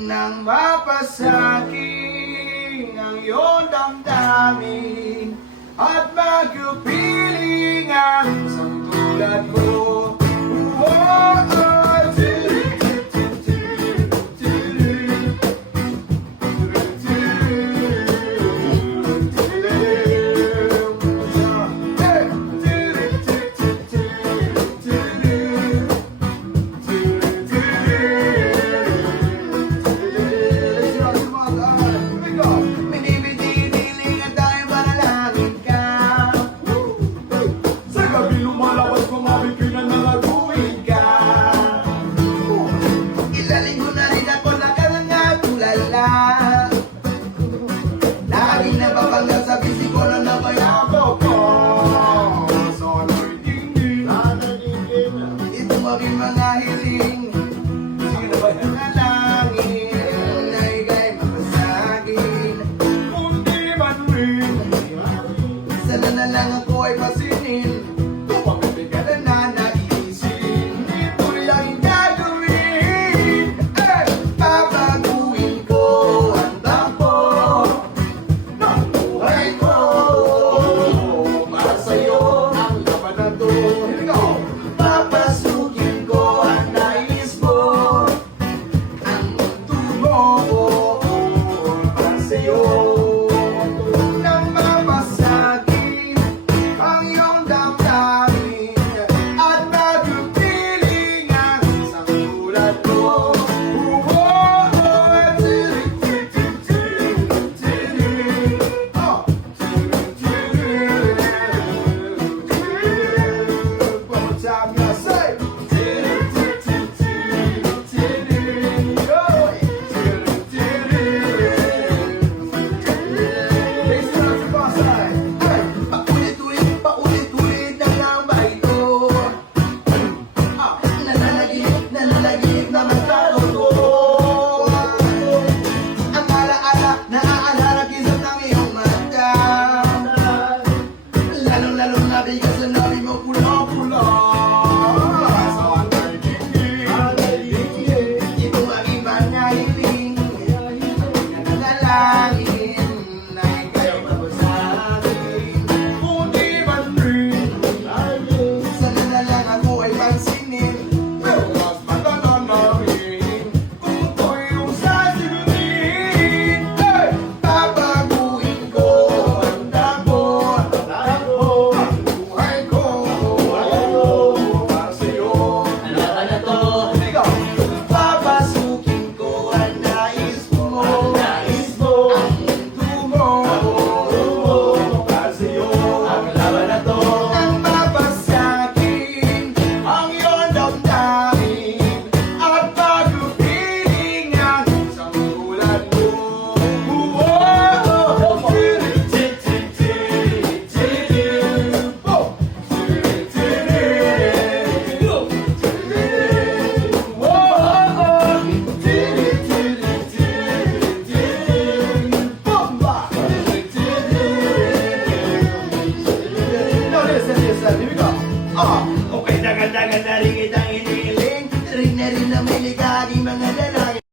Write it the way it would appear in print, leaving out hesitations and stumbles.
nang mapasakit ang iyong damdamin at magpiling ang isang tulad mo. Laging napapagod sa bisiko na nabayabo ko. So nagiging ito aking mga hiling. Sino ba yung nalangin na ika'y mapasagin? Kung di man rin, sana na lang ako ay pasinin. Kung ka na nanaisin, ito lang gagawin. Babaguhin ko ang dampo ng buhay ko. Para sa'yo ang laban na to. Here we go. Papasukin ko ang nais mo, ang mundo mo.